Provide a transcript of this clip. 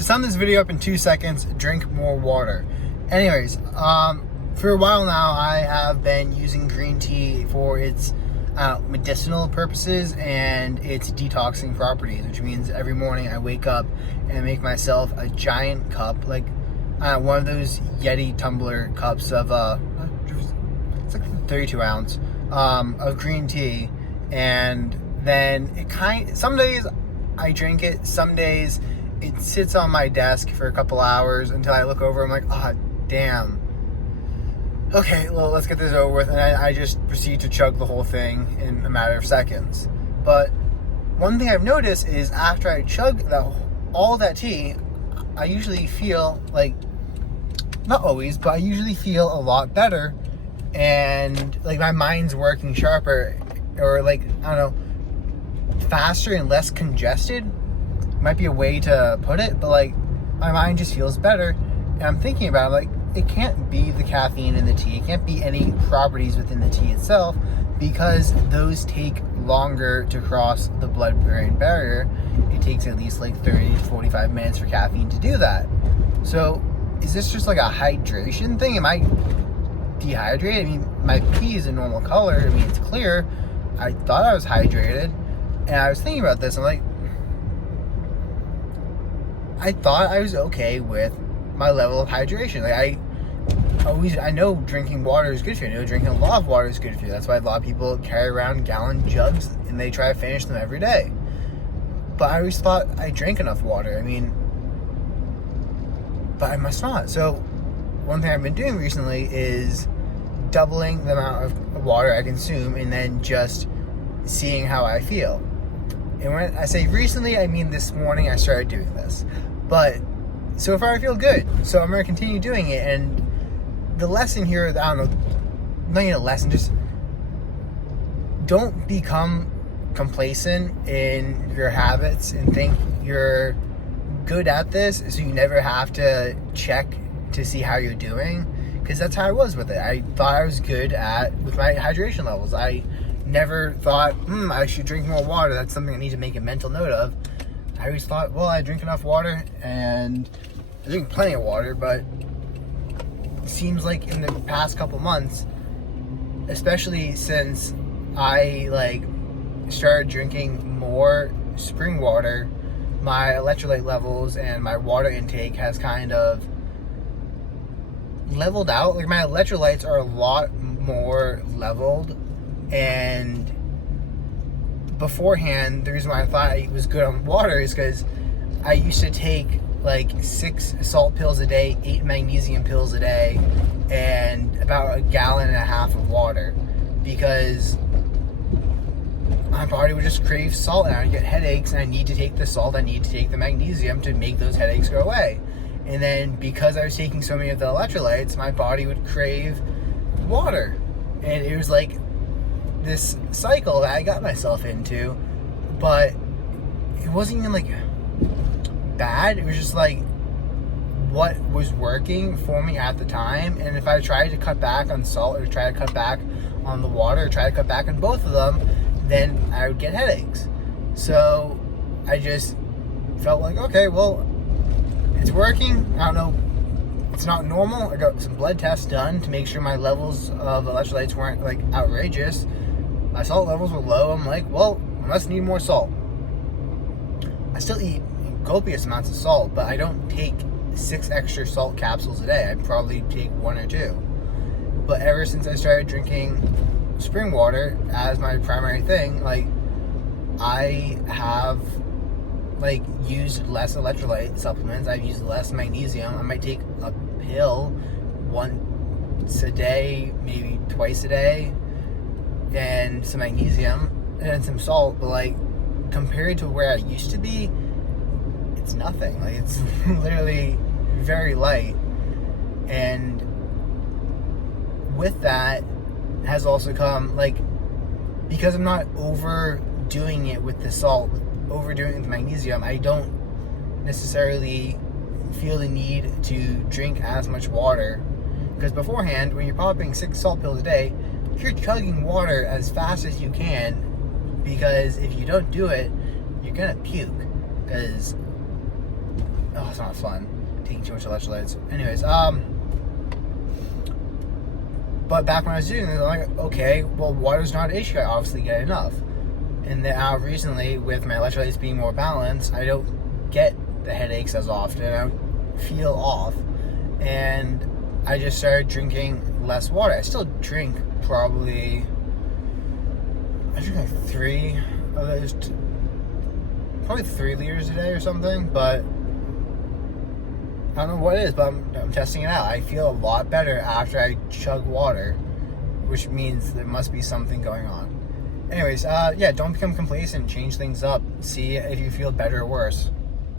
To sum this video up in 2 seconds, drink more water. Anyways, for a while now, I have been using green tea for its medicinal purposes and its detoxing properties, which means every morning I wake up and make myself a giant cup, like one of those Yeti tumbler cups of, it's like 32 ounce, of green tea. And then some days I drink it, some days it sits on my desk for a couple hours until I look over. I'm like, oh, damn. Okay, well, let's get this over with. And I just proceed to chug the whole thing in a matter of seconds. But one thing I've noticed is after I chug all that tea, I usually feel like, not always, but I usually feel a lot better. And like my mind's working sharper, or like, I don't know, faster and less congested. Might be a way to put it, but like my mind just feels better. And I'm thinking about it, like, it can't be the caffeine in the tea, it can't be any properties within the tea itself, because those take longer to cross the blood-brain barrier. It takes at least like 30 to 45 minutes for caffeine to do that. So is this just like a hydration thing? Am I dehydrated? I mean, my pee is a normal color, I mean, it's clear. I thought I was hydrated, and I was thinking about this. I'm like, I thought I was okay with my level of hydration. Like I know drinking water is good for you. I know drinking a lot of water is good for you. That's why a lot of people carry around gallon jugs and they try to finish them every day. But I always thought I drank enough water. I mean, but I must not. So one thing I've been doing recently is doubling the amount of water I consume and then just seeing how I feel. And when I say recently, I mean this morning I started doing this. But so far I feel good. So I'm going to continue doing it. And the lesson here, I don't know, not even a lesson, just don't become complacent in your habits and think you're good at this, so you never have to check to see how you're doing. Because that's how I was with it. I thought I was good with my hydration levels. I never thought, I should drink more water. That's something I need to make a mental note of. I always thought, well, I drink enough water, and I drink plenty of water, but it seems like in the past couple months, especially since I started drinking more spring water, my electrolyte levels and my water intake has kind of leveled out. Like, my electrolytes are a lot more leveled, and beforehand, the reason why I thought I was good on water is because I used to take like 6 salt pills a day, 8 magnesium pills a day, and about 1.5 gallons of water, because my body would just crave salt and I would get headaches, and I need to take the salt, I need to take the magnesium to make those headaches go away. And then because I was taking so many of the electrolytes, my body would crave water. And it was like this cycle that I got myself into, but it wasn't even like bad. It was just like what was working for me at the time. And if I tried to cut back on salt, or try to cut back on the water, or try to cut back on both of them, then I would get headaches. So I just felt like, okay, well, it's working. I don't know, it's not normal. I got some blood tests done to make sure my levels of electrolytes weren't like outrageous. My salt levels were low. I'm like, well, I must need more salt. I still eat copious amounts of salt, but I don't take 6 extra salt capsules a day. I probably take 1 or 2. But ever since I started drinking spring water as my primary thing, like, I have like used less electrolyte supplements. I've used less magnesium. I might take a pill once a day, maybe twice a day, and some magnesium and some salt. But like, compared to where I used to be, it's nothing. Like, it's literally very light. And with that has also come, like, because I'm not overdoing it with the salt, overdoing it with the magnesium, I don't necessarily feel the need to drink as much water. Because beforehand, when you're popping 6 salt pills a day, you're chugging water as fast as you can, because if you don't do it, you're gonna puke. Because not fun, taking too much electrolytes. Anyways, but back when I was doing this, I'm like, okay, well, water's not an issue. I obviously get enough. And now recently, with my electrolytes being more balanced, I don't get the headaches as often. I don't feel off. And I just started drinking less water. I still drink probably, I drink like 3 of those, probably 3 liters a day or something, but I don't know what it is, but I'm testing it out. I feel a lot better after I chug water, which means there must be something going on. Anyways, yeah, don't become complacent. Change things up. See if you feel better or worse.